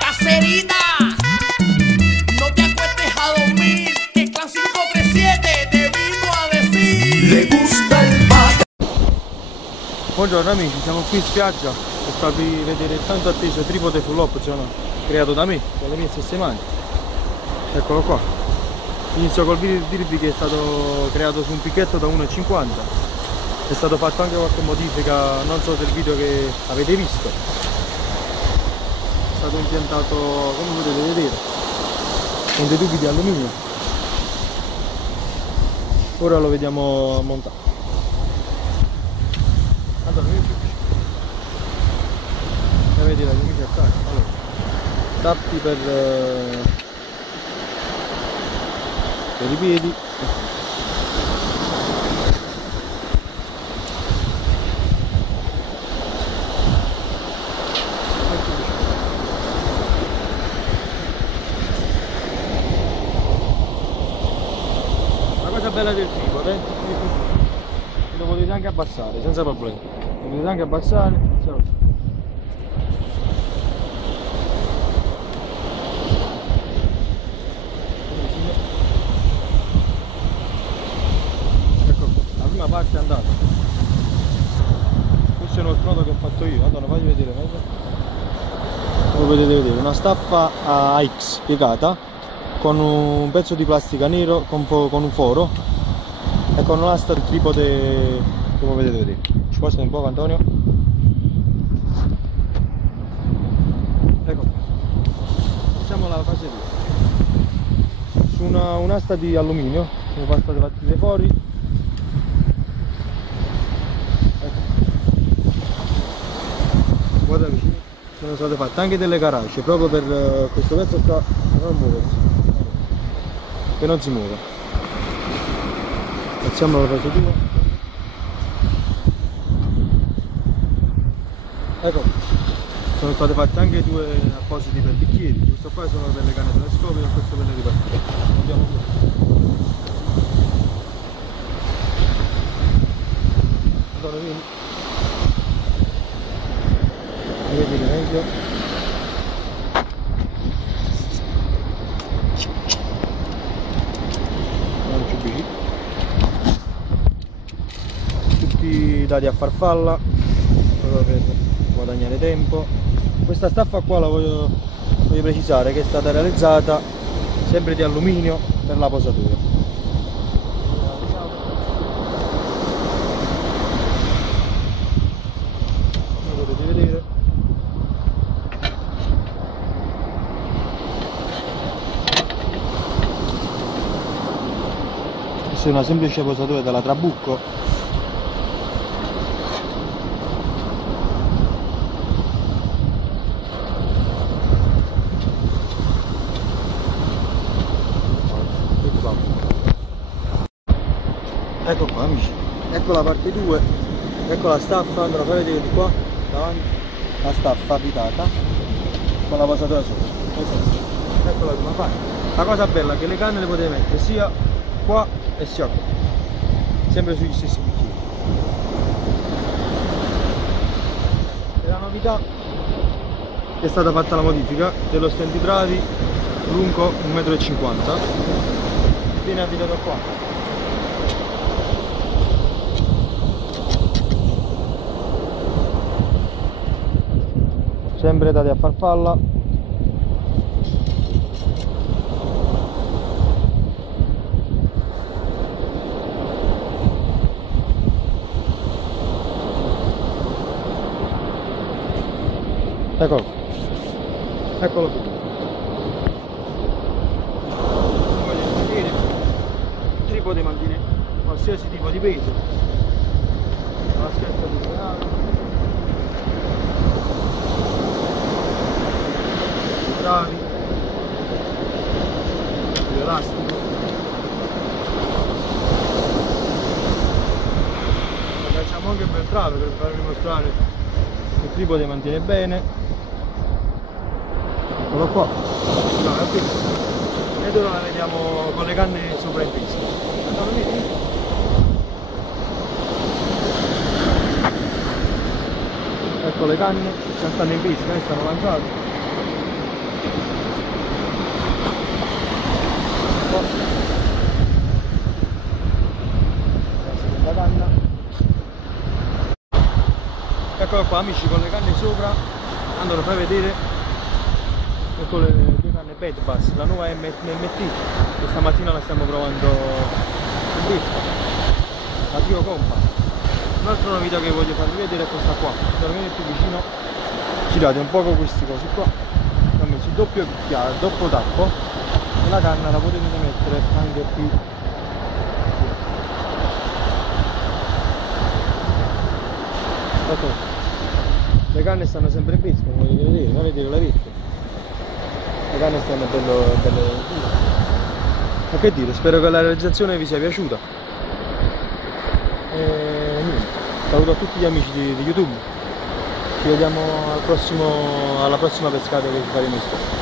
Caserita, no te acuestes a dormir, que Clan 537 te vino a decir. Le gusta il mate. Buongiorno amici, siamo qui in spiaggia per farvi vedere il tanto atteso tripode full option creato da me, con le mie stesse mani. Eccolo qua. Inizio col video di dirvi che è stato creato su un picchetto da 1,50. È stato fatto anche qualche modifica, non so se il video che avete visto. È stato impiantato, come potete vedere, con dei tubi di alluminio. Ora lo vediamo montato. Allora, vedi la luce a casa. Allora, tappi per i piedi. La cosa bella del tripode lo potete anche abbassare senza problemi. Lo potete anche abbassare. Ecco, la prima parte è andata. Questo è uno strono che ho fatto io. Allora faccio vedere meglio. Come potete vedere, una staffa a X piegata con un pezzo di plastica nero con un foro e con un'asta del tripode, come potete vedere. Ci sposta un po', Antonio. Ecco, facciamo la fase 2 su un'asta di alluminio, sono passate fatte fuori. Ecco, guarda vicino, sono state fatte anche delle carasce proprio per questo pezzo qua non muoversi, che non si muove. Facciamo la fase 2. Ecco, sono state fatte anche due appositi per bicchieri. Questo qua sono per le canne telescopiche e questo per le ripartite. Andiamo qui. Allora vieni. Vedete meglio. Non più bicchi. Tutti dati a farfalla proprio per guadagnare tempo. Questa staffa qua la voglio precisare che è stata realizzata sempre di alluminio per la posatura. Come potete vedere, questa è una semplice posatura della Trabucco. Ecco qua amici, ecco la parte 2, ecco la staffa. Allora fai vedere di qua davanti la staffa abitata con la posatura sopra. Eccola come fa. La cosa bella è che le canne le potete mettere sia qua e sia qua, sempre sugli stessi bicchieri. E la novità è stata fatta la modifica dello stendibravi lungo 1,50 m, viene abitato qua. Sempre dati a farfalla. Eccolo, eccolo qui. Il tripode mantiene qualsiasi tipo di peso. La scherza di travi, l'elastico. Facciamo anche per trave per farvi mostrare che il tripode mantiene bene. Eccolo qua. No, è qui. E ora la vediamo con le canne sopra in pista. con le canne, già stanno in pesca, stanno lanciate. La canna. Eccolo qua amici, con le canne sopra. Allora fai vedere. Ecco le due canne Bad Bass, la nuova MT, che stamattina la stiamo provando in pesca, la Trio Compact. Un'altra novità che voglio farvi vedere è questa qua. Allora venite più vicino, girate un po' con questi cosi qua, ho messo il doppio picchiare, il doppio tappo, e la canna la potete mettere anche più. Ok. Le canne stanno sempre in pesca, come potete vedere, non vedete la vette. Le canne stanno belle. Ma che dire, spero che la realizzazione vi sia piaciuta. E niente, saluto a tutti gli amici di YouTube. Ci vediamo alla prossima pescata che faremo.